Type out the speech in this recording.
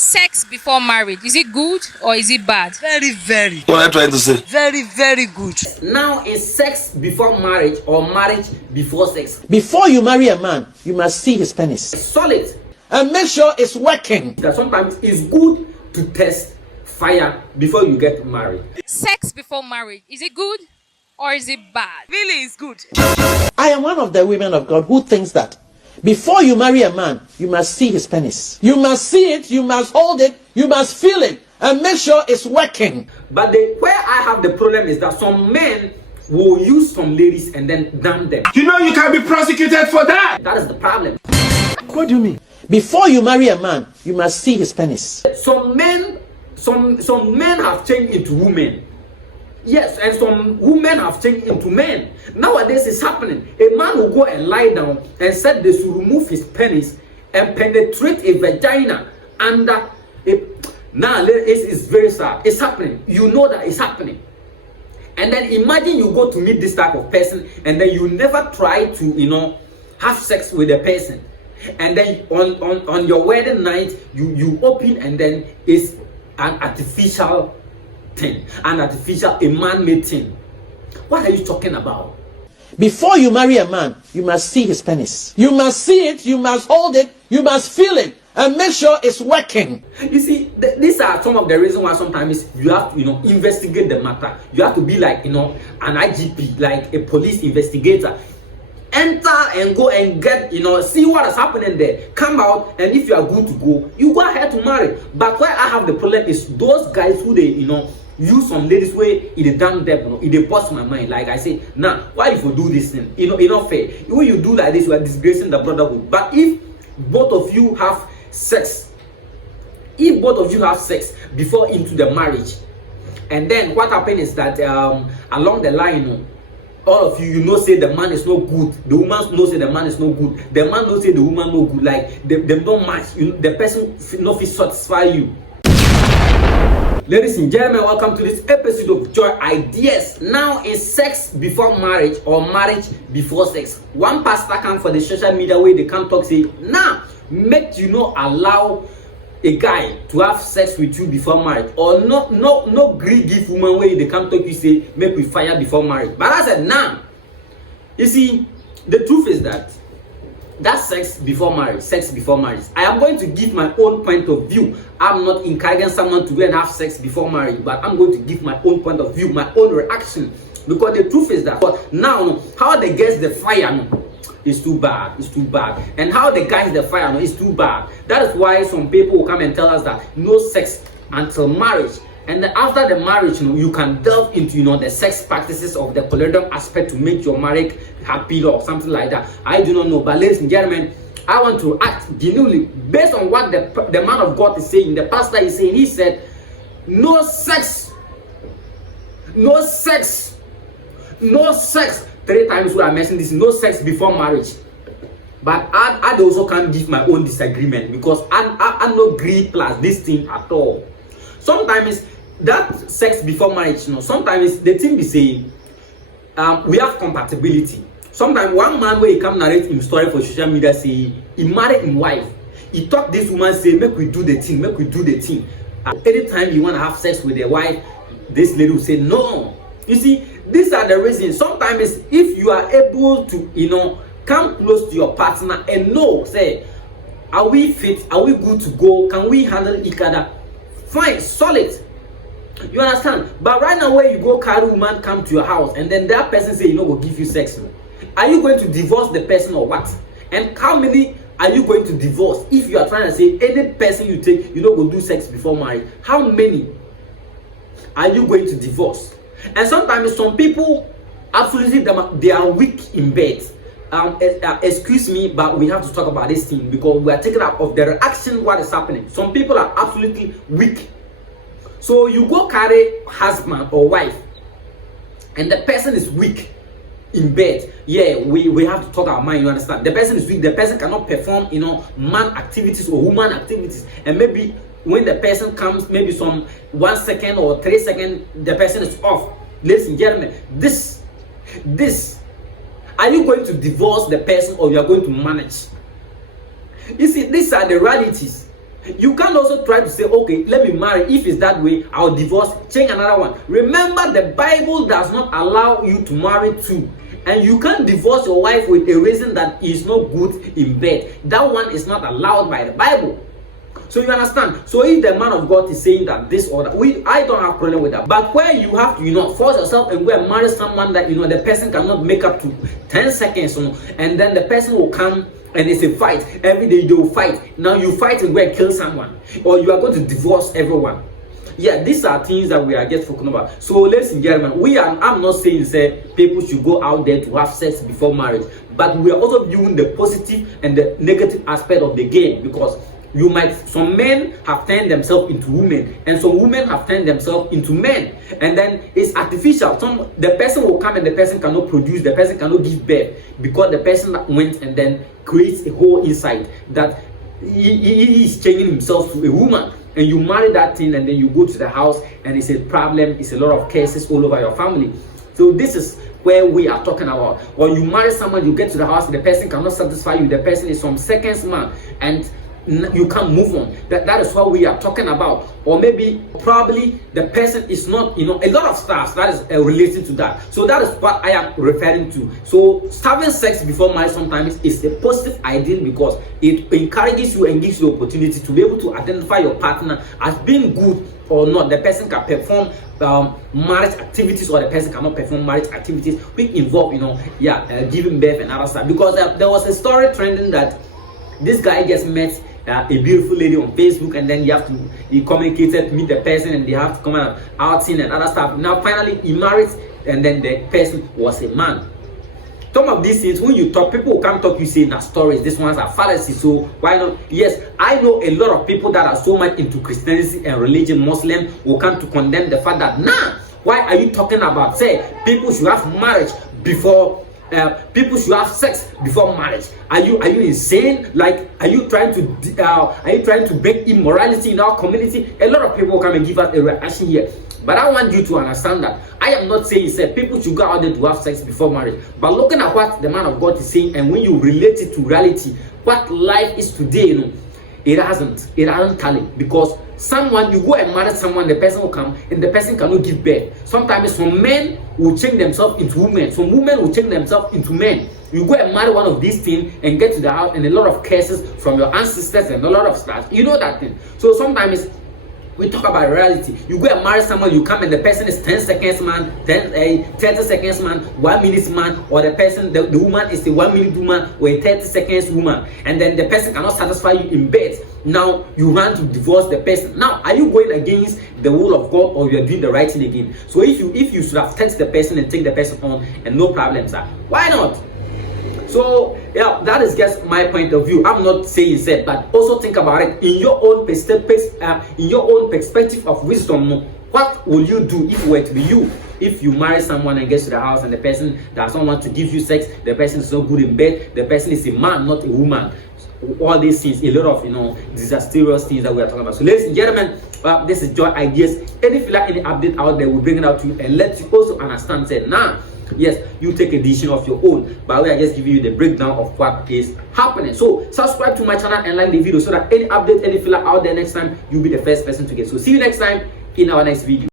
Sex before marriage, is it good or is it bad? Very, very. What are you trying to say? Very, very good. Now, is sex before marriage or marriage before sex? Before you marry a man, you must see his penis. Solid. And make sure it's working. That sometimes it's good to test fire before you get married. Sex before marriage, is it good or is it bad? Really, it's good. I am one of the women of God who thinks that before you marry a man, you must see his penis. You must see it, you must hold it, you must feel it, and make sure it's working. But where I have the problem is that some men will use some ladies and then damn them. You know you can be prosecuted for that. That is the problem. What do you mean? Before you marry a man, you must see his penis. Some men have changed into women. Yes, and some women have changed into men. Nowadays it's happening. A man will go and lie down and said they should remove his penis and penetrate a vagina under a... Now it's very sad. It's happening. You know that it's happening. And then imagine you go to meet this type of person and then you never try to, have sex with the person. And then on your wedding night, you open and then it's an artificial thing, a man-made thing. What are you talking about? Before you marry a man, you must see his penis. You must see it, you must hold it, you must feel it, and make sure it's working. You see, these are some of the reasons why sometimes you have to, investigate the matter. You have to be like, an IGP, like a police investigator. Enter and go and get, see what is happening there. Come out, and if you are good to go, you go ahead to marry. But where I have the problem is those guys who they, use some ladies way in the damn depth, it they bust my mind. Like I say, nah, why if you do this thing? It's not fair. When you do like this, you are disgracing the brotherhood. But if both of you have sex, before into the marriage, and then what happens is that along the line, all of you say the man is not good, the woman say the man is not good, the man say the woman no good, like them don't match, the person not fit satisfy you. Ladies and gentlemen, welcome to this episode of Joy Ideas. Now, is sex before marriage or marriage before sex? One pastor come for the social media where they can talk, say, nah, make you not allow a guy to have sex with you before marriage, or no greed give woman where they come talk, you say, make we fire before marriage. But I said, nah. You see, the truth is that sex before marriage. I am going to give my own point of view. I'm not encouraging someone to go and have sex before marriage, but I'm going to give my own point of view, my own reaction. Because the truth is that, but now, how they get the fire is too bad. And how they guys the fire is too bad. That is why some people will come and tell us that no sex until marriage. And then after the marriage, you can delve into the sex practices of the polygamy aspect to make your marriage happy or something like that. I do not know, but ladies and gentlemen, I want to act genuinely based on what the man of God is saying. The pastor is saying, he said, no sex. 3 times we are mentioning this, no sex before marriage. But I also can't give my own disagreement, because I no agree plus this thing at all. Sometimes that sex before marriage, sometimes the thing be saying, we have compatibility. Sometimes one man where he come narrate him story for social media, say he married his wife. He talk this woman say, make we do the thing. Anytime you want to have sex with your wife, this lady will say no. You see, these are the reasons. Sometimes if you are able to, come close to your partner and know, say, are we fit? Are we good to go? Can we handle each other? Fine, solid. You understand? But right now, where you go carry woman come to your house and then that person say, go give you sex. Are you going to divorce the person or what? And how many are you going to divorce if you are trying to say any person you take, go do sex before marriage? How many are you going to divorce? And sometimes some people absolutely they are weak in bed. Excuse me, but we have to talk about this thing because we are taking up of the reaction what is happening. Some people are absolutely weak. So you go carry husband or wife and the person is weak in bed. Yeah, we have to talk our mind, you understand? The person is weak, the person cannot perform man activities or woman activities, and maybe when the person comes, maybe some 1 second or 3 seconds, the person is off. Ladies and gentlemen, this are you going to divorce the person or you are going to manage? You see, these are the realities. You can also try to say, okay, let me marry. If it's that way, I'll divorce, change another one. Remember, the Bible does not allow you to marry two. And you can't divorce your wife with a reason that is not good in bed. That one is not allowed by the Bible. So you understand? So if the man of God is saying that this or that, I don't have problem with that. But where you have to, force yourself and go and marry someone that, the person cannot make up to 10 seconds, and then the person will come and it's a fight. Every day they will fight. Now you fight and go and kill someone. Or you are going to divorce everyone. Yeah, these are things that we are just talking about. So ladies and gentlemen, I'm not saying people should go out there to have sex before marriage. But we are also viewing the positive and the negative aspect of the game, because some men have turned themselves into women, and some women have turned themselves into men, and then it's artificial. The person will come and the person cannot produce, the person cannot give birth, because the person went and then creates a hole inside that he is changing himself to a woman. And you marry that thing, and then you go to the house and it's a problem, it's a lot of cases all over your family. So this is where we are talking about. Or you marry someone, you get to the house, the person cannot satisfy you, the person is some seconds man, and you can't move on. That is what we are talking about. Or maybe probably the person is not, a lot of stuff that is related to that. So that is what I am referring to. So having sex before marriage sometimes is a positive idea, because it encourages you and gives you the opportunity to be able to identify your partner as being good or not. The person can perform marriage activities, or the person cannot perform marriage activities which involve giving birth and other stuff. Because there was a story trending that this guy just met a beautiful lady on Facebook, and then he communicated, meet the person, and they have to come outing and other stuff. Now finally he married, and then the person was a man. Some of these things, when you talk, people can't talk, you say na stories, these ones are fallacy. So why not? Yes, I know a lot of people that are so much into Christianity and religion, Muslim, who come to condemn the fact that why are you talking about people should have marriage before people should have sex before marriage? Are you insane? Like, are you trying to bring immorality in our community? A lot of people come and give us a reaction here. But I want you to understand that I am not saying people should go out there to have sex before marriage. But looking at what the man of God is saying, and when you relate it to reality, what life is today, it hasn't tally. Because you go and marry someone, the person will come and the person cannot give birth. Sometimes some men will change themselves into women, some women will change themselves into men. You go and marry one of these things and get to the house, and a lot of curses from your ancestors and a lot of stuff. You know that thing. So sometimes we talk about reality. You go and marry someone, you come and the person is 10 seconds man, 30 seconds man, 1 minute man, or the person, the woman is a 1 minute woman or a 30 seconds woman, and then the person cannot satisfy you in bed. Now you run to divorce the person. Now are you going against the will of God, or you are doing the right thing again? So if you should have text the person and take the person on and no problems, why not? So yeah, that is just my point of view. I'm not saying that, but also think about it in your own perspective of wisdom. What will you do if it were to be you? If you marry someone and get to the house and the person does not want to give you sex, the person is not good in bed, the person is a man, not a woman. All these things, a lot of disastrous things that we are talking about. So ladies and gentlemen, this is Joy Ideas. Any update out there, we'll bring it out to you and let you also understand that yes, you take a decision of your own, but we are just giving you the breakdown of what is happening. So subscribe to my channel and like the video so that any update, any filler out there next time, you'll be the first person to get. So see you next time in our next video.